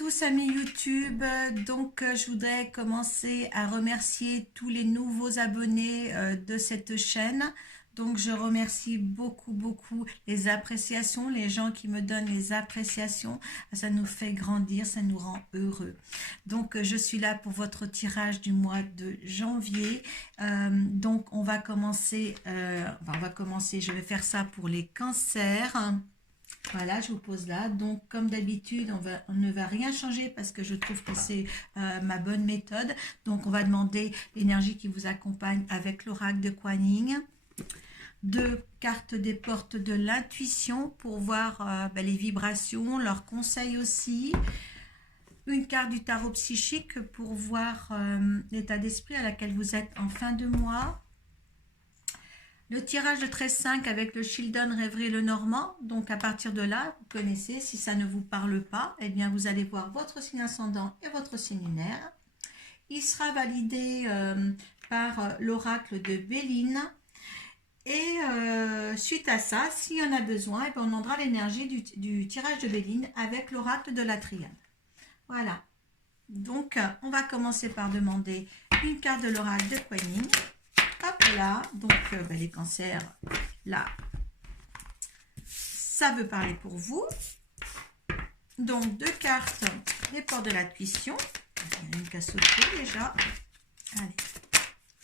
tous amis YouTube, je voudrais commencer à remercier tous les nouveaux abonnés de cette chaîne. Donc je remercie beaucoup les appréciations, les gens qui me donnent les appréciations, ça nous fait grandir, ça nous rend heureux. Donc je suis là pour votre tirage du mois de janvier. Donc on va commencer, je vais faire ça pour les cancers. Voilà, je vous pose là. Donc, comme d'habitude, on ne va rien changer parce que je trouve que c'est ma bonne méthode. Donc, on va demander l'énergie qui vous accompagne avec l'oracle de Kuan Yin. 2 cartes des portes de l'intuition pour voir les vibrations, leurs conseils aussi. Une carte du tarot psychique pour voir l'état d'esprit à laquelle vous êtes en fin de mois. Le tirage de 13-5 avec le Childon Rêverie le Normand. Donc à partir de là, vous connaissez, si ça ne vous parle pas, eh bien vous allez voir votre signe ascendant et votre signe lunaire. Il sera validé par l'oracle de Béline. Et suite à ça, s'il y en a besoin, eh bien, on demandera l'énergie du tirage de Béline avec l'oracle de la Triade. Voilà. Donc on va commencer par demander une carte de l'oracle de Kuan Yin. Hop là, donc les cancers, là, ça veut parler pour vous. Donc 2 cartes, les portes de l'intuition. Il y a une casse au pied déjà.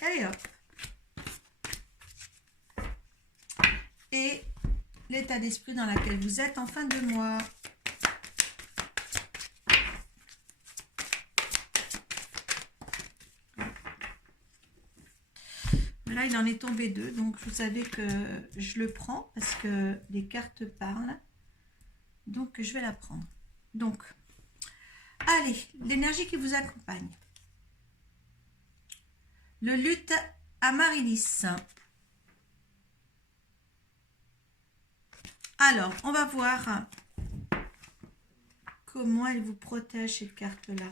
Allez hop. Et l'état d'esprit dans lequel vous êtes en fin de mois. Là, il en est tombé 2, donc vous savez que je le prends parce que les cartes parlent. Donc, je vais la prendre. Donc, allez, l'énergie qui vous accompagne. Le luth Amaryllis. Alors, on va voir comment elle vous protège, cette carte-là.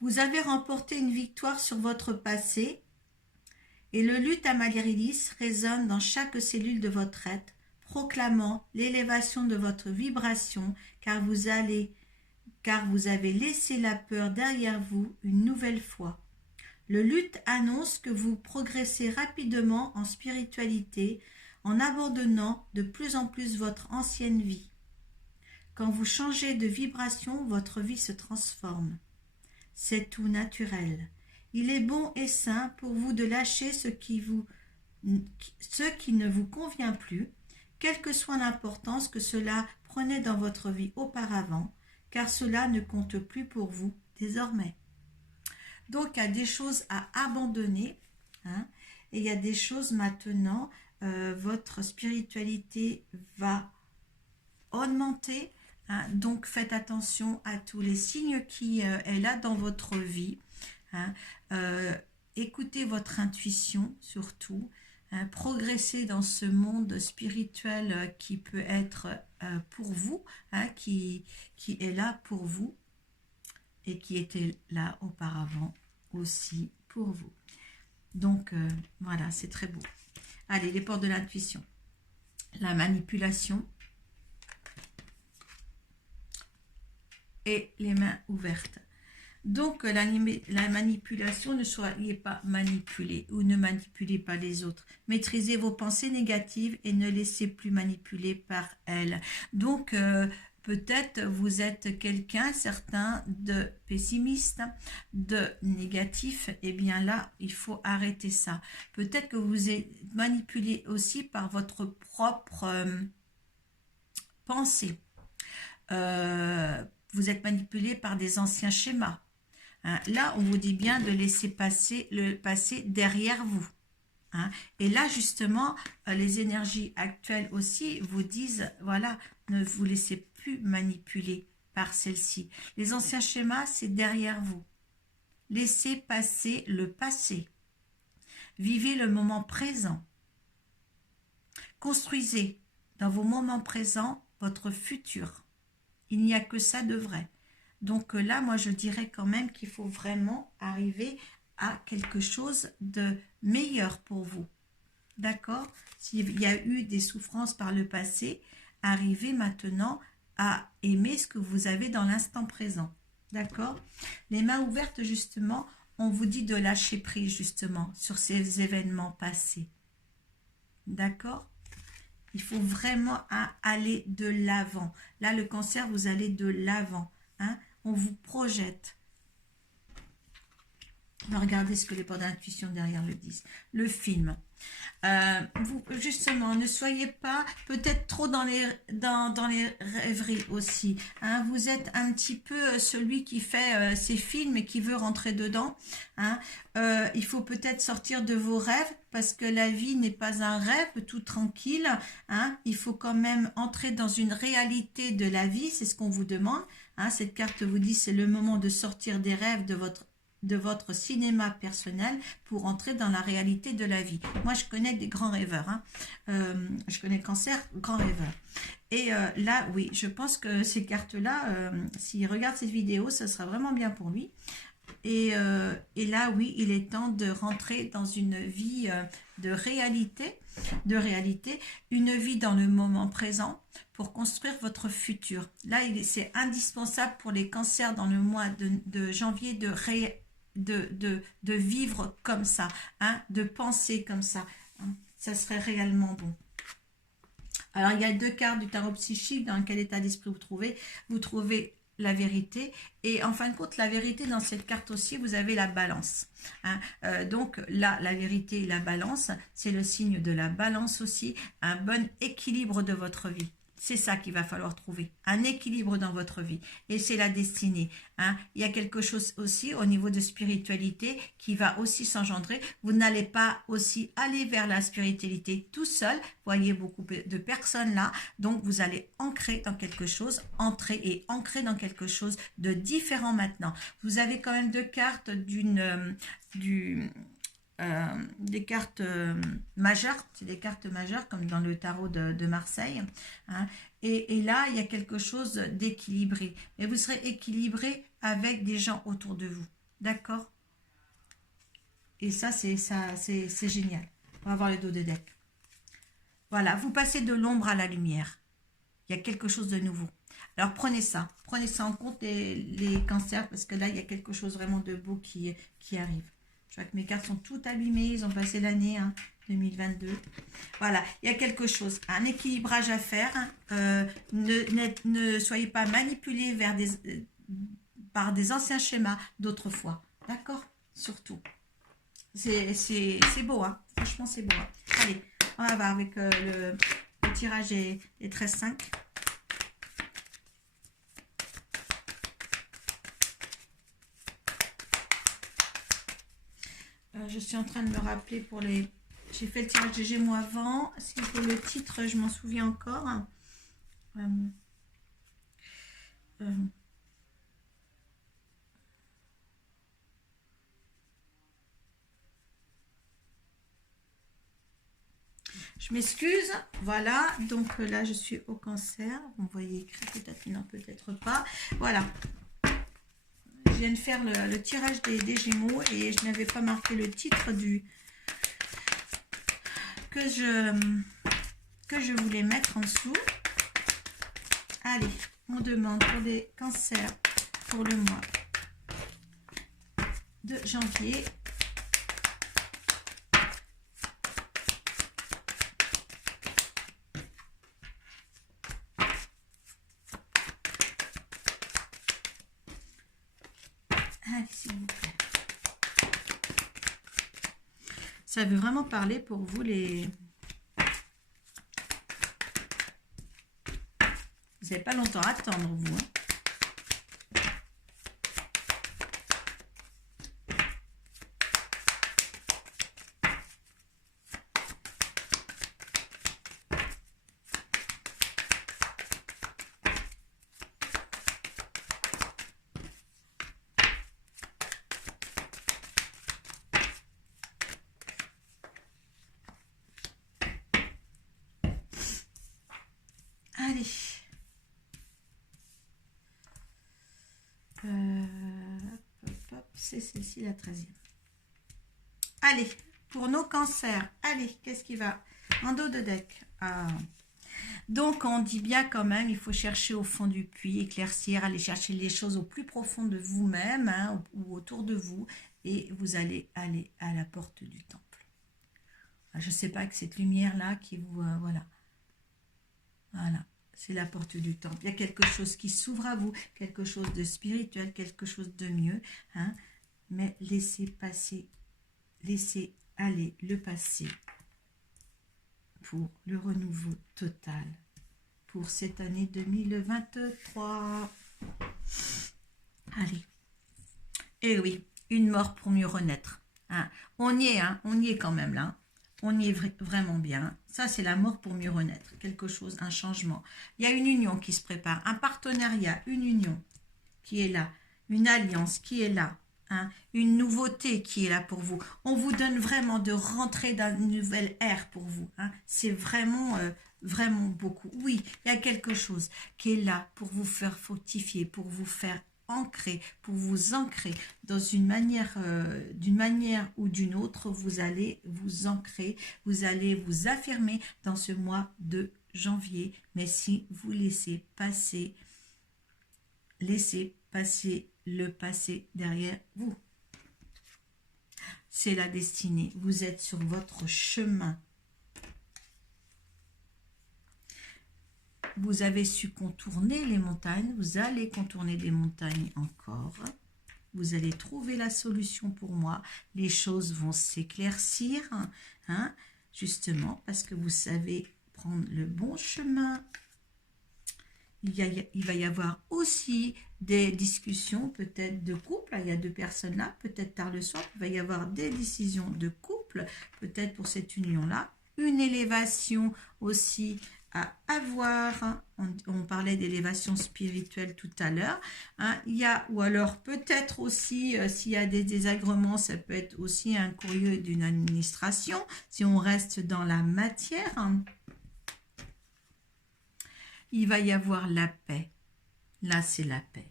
Vous avez remporté une victoire sur votre passé et le luth Amaryllis résonne dans chaque cellule de votre être, proclamant l'élévation de votre vibration car vous avez laissé la peur derrière vous une nouvelle fois. Le luth annonce que vous progressez rapidement en spiritualité en abandonnant de plus en plus votre ancienne vie. Quand vous changez de vibration, votre vie se transforme. C'est tout naturel. Il est bon et sain pour vous de lâcher ce qui ne vous convient plus, quelle que soit l'importance que cela prenait dans votre vie auparavant, car cela ne compte plus pour vous désormais. Donc, il y a des choses à abandonner, et il y a des choses maintenant, votre spiritualité va augmenter. Donc faites attention à tous les signes qui est là dans votre vie. Écoutez votre intuition surtout. Progressez dans ce monde spirituel qui peut être pour vous, qui est là pour vous et qui était là auparavant aussi pour vous. Donc voilà, c'est très beau. Allez, les portes de l'intuition. La manipulation. Et les mains ouvertes. Donc la manipulation, ne soyez pas manipulé ou ne manipulez pas les autres. Maîtrisez vos pensées négatives et ne laissez plus manipuler par elles. Donc peut-être vous êtes quelqu'un, certains, de pessimiste, de négatif. Et bien là, il faut arrêter ça. Peut-être que vous êtes manipulé aussi par votre propre pensée. Vous êtes manipulé par des anciens schémas. Là, on vous dit bien de laisser passer le passé derrière vous. Et là, justement, les énergies actuelles aussi vous disent, voilà, ne vous laissez plus manipuler par celle-ci. Les anciens schémas, c'est derrière vous. Laissez passer le passé. Vivez le moment présent. Construisez dans vos moments présents votre futur. Il n'y a que ça de vrai. Donc là, moi, je dirais quand même qu'il faut vraiment arriver à quelque chose de meilleur pour vous. d'accord? S'il y a eu des souffrances par le passé, arrivez maintenant à aimer ce que vous avez dans l'instant présent, d'accord? Les mains ouvertes, justement, on vous dit de lâcher prise, justement, sur ces événements passés, d'accord? Il faut vraiment aller de l'avant. Là, le cancer, vous allez de l'avant, hein? On vous projette. On va regarder ce que les portes d'intuition derrière le disent. Le film. Vous, justement, ne soyez pas peut-être trop dans les rêveries aussi, hein. Vous êtes un petit peu celui qui fait ces films et qui veut rentrer dedans, hein. Il faut peut-être sortir de vos rêves parce que la vie n'est pas un rêve tout tranquille, hein. Il faut quand même entrer dans une réalité de la vie, c'est ce qu'on vous demande, hein. Cette carte vous dit c'est le moment de sortir des rêves de votre cinéma personnel pour entrer dans la réalité de la vie. Moi, je connais des grands rêveurs, hein. Je connais le cancer, grand rêveur. Et là, oui, je pense que ces cartes-là, s'il regarde cette vidéo, ça sera vraiment bien pour lui. Et là, oui, il est temps de rentrer dans une vie de réalité, une vie dans le moment présent pour construire votre futur. Là, c'est indispensable pour les cancers dans le mois de janvier de vivre comme ça, hein, de penser comme ça, hein. Ça serait réellement bon. Alors, il y a 2 cartes du tarot psychique. Dans quel état d'esprit vous trouvez? Vous trouvez la vérité. Et en fin de compte, la vérité, dans cette carte aussi, vous avez la balance, hein. Donc là, la vérité et la balance, c'est le signe de la balance aussi, un bon équilibre de votre vie. C'est ça qu'il va falloir trouver, un équilibre dans votre vie. Et c'est la destinée, hein. Il y a quelque chose aussi au niveau de spiritualité qui va aussi s'engendrer. Vous n'allez pas aussi aller vers la spiritualité tout seul. Vous voyez beaucoup de personnes là. Donc, vous allez ancrer dans quelque chose, entrer et ancrer dans quelque chose de différent maintenant. Vous avez quand même 2 cartes des cartes majeures, c'est des cartes majeures comme dans le tarot de Marseille, hein. Et là, il y a quelque chose d'équilibré. Mais vous serez équilibré avec des gens autour de vous, d'accord? Et ça, c'est génial. On va voir le dos de deck. Voilà, vous passez de l'ombre à la lumière. Il y a quelque chose de nouveau. Alors prenez ça en compte les cancers, parce que là, il y a quelque chose vraiment de beau qui arrive. Je vois que mes cartes sont toutes allumées, ils ont passé l'année 2022. Voilà, il y a quelque chose, un équilibrage à faire. Ne soyez pas manipulés par des anciens schémas d'autrefois. D'accord? Surtout. C'est beau, hein? Franchement, c'est beau, hein? Allez, on va voir avec le tirage des 13-5. Je suis en train de me rappeler pour les... J'ai fait le tirage de Gémeaux avant. Si pour le titre, je m'en souviens encore. Je m'excuse. Voilà. Donc là, je suis au cancer. Vous me voyez écrit peut-être, non, peut-être pas. Voilà. Je viens de faire le tirage des Gémeaux et je n'avais pas marqué le titre que je voulais mettre en dessous. Allez, on demande pour les cancers pour le mois de janvier. Allez, s'il vous plaît. Ça veut vraiment parler pour vous les... Vous n'avez pas longtemps à attendre, vous, hein. Allez. C'est celle-ci, la 13e. Allez, pour nos cancers. Allez, qu'est-ce qui va en dos de deck? Donc, on dit bien quand même, il faut chercher au fond du puits, éclaircir, aller chercher les choses au plus profond de vous-même hein, ou autour de vous. Et vous allez aller à la porte du temple. Je ne sais pas que cette lumière-là qui vous... voilà. Voilà. C'est la porte du temple. Il y a quelque chose qui s'ouvre à vous, quelque chose de spirituel, quelque chose de mieux. Hein, mais laissez passer, laissez aller le passé pour le renouveau total pour cette année 2023. Allez. Et oui, une mort pour mieux renaître. Hein. On y est quand même là. On y est vraiment bien. Ça, c'est la mort pour mieux renaître. Quelque chose, un changement. Il y a une union qui se prépare, un partenariat, une union qui est là, une alliance qui est là. Hein, une nouveauté qui est là pour vous. On vous donne vraiment de rentrer dans une nouvelle ère pour vous. Hein. C'est vraiment, vraiment beaucoup. Oui, il y a quelque chose qui est là pour vous faire fortifier, pour vous faire ancrer, pour vous ancrer dans une manière, d'une manière ou d'une autre. Vous allez vous ancrer, vous allez vous affirmer dans ce mois de janvier. Mais si vous laissez passer le passé derrière vous. C'est la destinée. Vous êtes sur votre chemin. Vous avez su contourner les montagnes. Vous allez contourner des montagnes encore. Vous allez trouver la solution pour moi. Les choses vont s'éclaircir. Hein, justement, parce que vous savez prendre le bon chemin. Il va y avoir aussi des discussions peut-être de couple, il y a deux personnes là, peut-être tard le soir, il va y avoir des décisions de couple, peut-être pour cette union-là, une élévation aussi à avoir, on parlait d'élévation spirituelle tout à l'heure, hein, il y a, ou alors peut-être aussi, s'il y a des désagréments, ça peut être aussi un courrier d'une administration, si on reste dans la matière, hein. Il va y avoir la paix. Là, c'est la paix.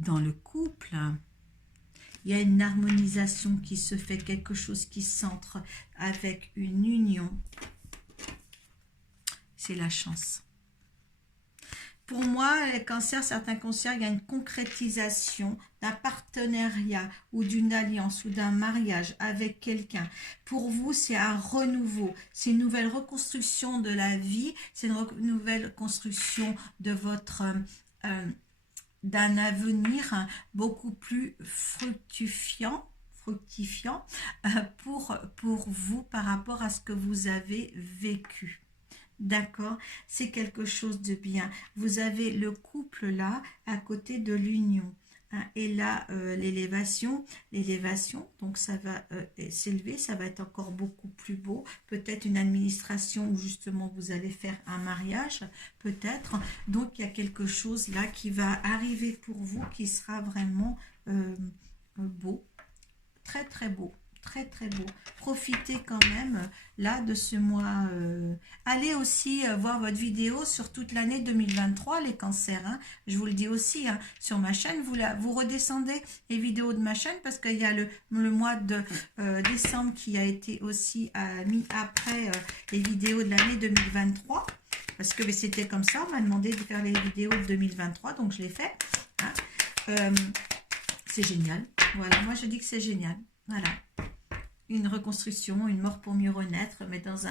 Dans le couple, il y a une harmonisation qui se fait, quelque chose qui s'entre avec une union. C'est la chance. Pour moi, les cancers, certains cancers, il y a une concrétisation d'un partenariat ou d'une alliance ou d'un mariage avec quelqu'un. Pour vous, c'est un renouveau, c'est une nouvelle reconstruction de la vie, c'est une nouvelle construction de votre d'un avenir beaucoup plus fructifiant pour vous par rapport à ce que vous avez vécu. D'accord, c'est quelque chose de bien. Vous avez le couple là, à côté de l'union. Hein, et là, l'élévation, donc ça va s'élever, ça va être encore beaucoup plus beau. Peut-être une administration où justement vous allez faire un mariage, peut-être. Donc, il y a quelque chose là qui va arriver pour vous qui sera vraiment beau, très très beau. Très très beau. Profitez quand même là de ce mois. Allez aussi voir votre vidéo sur toute l'année 2023, les cancers. Hein. Je vous le dis aussi, hein, sur ma chaîne, vous redescendez les vidéos de ma chaîne parce qu'il y a le mois de décembre qui a été aussi mis après les vidéos de l'année 2023. Parce que c'était comme ça, on m'a demandé de faire les vidéos de 2023, donc je l'ai fait. Hein. C'est génial. Voilà, moi je dis que c'est génial. Voilà. Une reconstruction, une mort pour mieux renaître, mais dans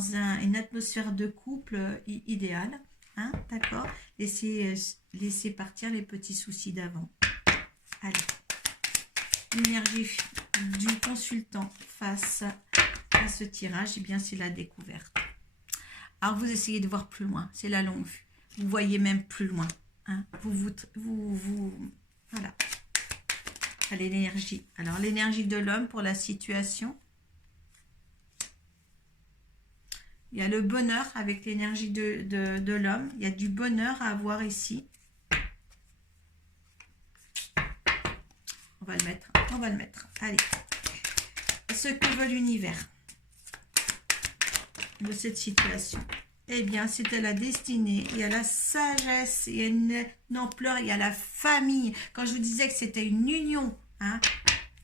une atmosphère de couple idéale. Hein, d'accord, laissez partir les petits soucis d'avant. Allez. L'énergie du consultant face à ce tirage, eh bien, c'est la découverte. Alors, vous essayez de voir plus loin. C'est la longue vue. Vous voyez même plus loin. Hein, voilà. Allez, l'énergie. Alors, l'énergie de l'homme pour la situation. Il y a le bonheur avec l'énergie de l'homme. Il y a du bonheur à avoir ici. On va le mettre. Allez. Ce que veut l'univers de cette situation. Eh bien, c'était la destinée, il y a la sagesse, il y a une ampleur, il y a la famille. Quand je vous disais que c'était une union, hein,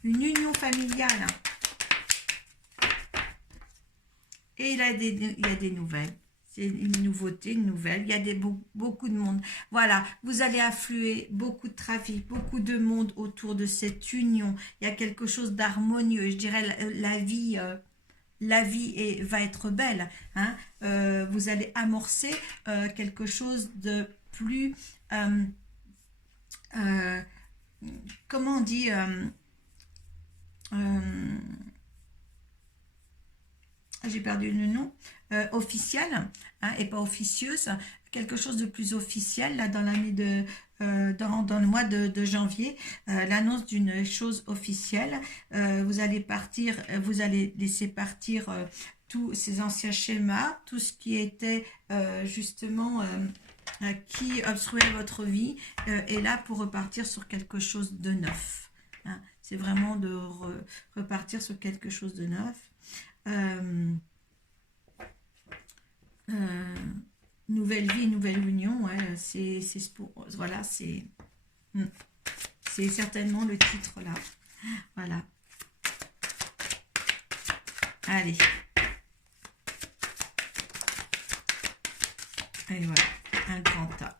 une union familiale. Et il y a des nouvelles. C'est une nouveauté, une nouvelle. Il y a beaucoup de monde. Voilà, vous allez affluer beaucoup de trafic, beaucoup de monde autour de cette union. Il y a quelque chose d'harmonieux. Je dirais la vie va être belle. Hein. Vous allez amorcer quelque chose de plus... comment on dit j'ai perdu le nom, officielle, hein, et pas officieuse, quelque chose de plus officiel, là, dans l'année dans le mois de janvier, l'annonce d'une chose officielle. Vous allez partir, vous allez laisser partir tous ces anciens schémas, tout ce qui était justement qui obstruait votre vie, est là pour repartir sur quelque chose de neuf. Hein. C'est vraiment de repartir sur quelque chose de neuf. Nouvelle vie, nouvelle union, ouais, voilà, c'est certainement le titre là. Voilà. Allez. Et voilà, un grand tas.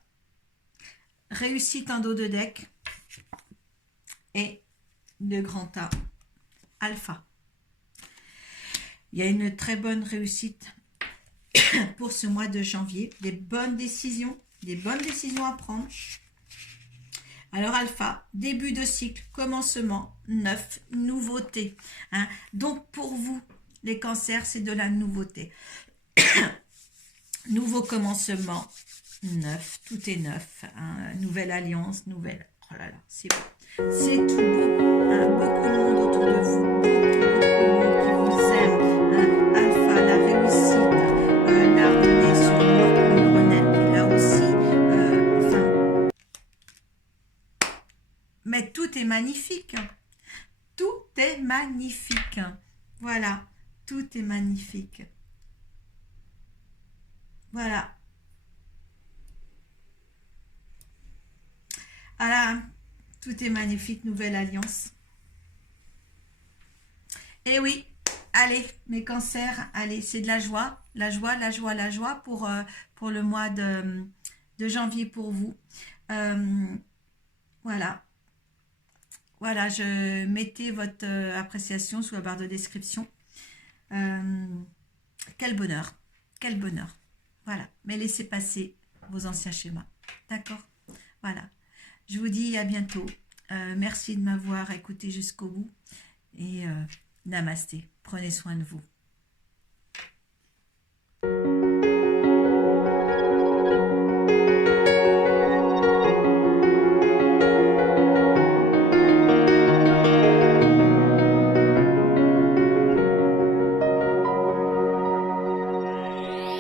Réussite en dos de deck et de grand tas alpha. Il y a une très bonne réussite pour ce mois de janvier. Des bonnes décisions à prendre. Alors alpha, début de cycle, commencement, neuf, nouveauté. Hein. Donc pour vous, les cancers, c'est de la nouveauté. Nouveau commencement, neuf, tout est neuf. Hein. Nouvelle alliance, nouvelle... Oh là là, c'est beau. C'est tout beau. Hein. Beaucoup de monde autour de vous. Beaucoup de monde qui vous aime. Hein. Alpha, la réussite, l'harmonie sur le noir pour le renaître. Et là aussi, enfin... Mais tout est magnifique. Tout est magnifique. Voilà, tout est magnifique. Voilà. Voilà, tout est magnifique, nouvelle alliance. Et oui, allez, mes cancers, allez, c'est de la joie, la joie, la joie, la joie pour le mois de janvier pour vous. Voilà. Voilà, je mettais votre appréciation sous la barre de description. Quel bonheur, quel bonheur. Voilà, mais laissez passer vos anciens schémas. D'accord? Voilà. Je vous dis à bientôt. Merci de m'avoir écouté jusqu'au bout. Et namasté. Prenez soin de vous.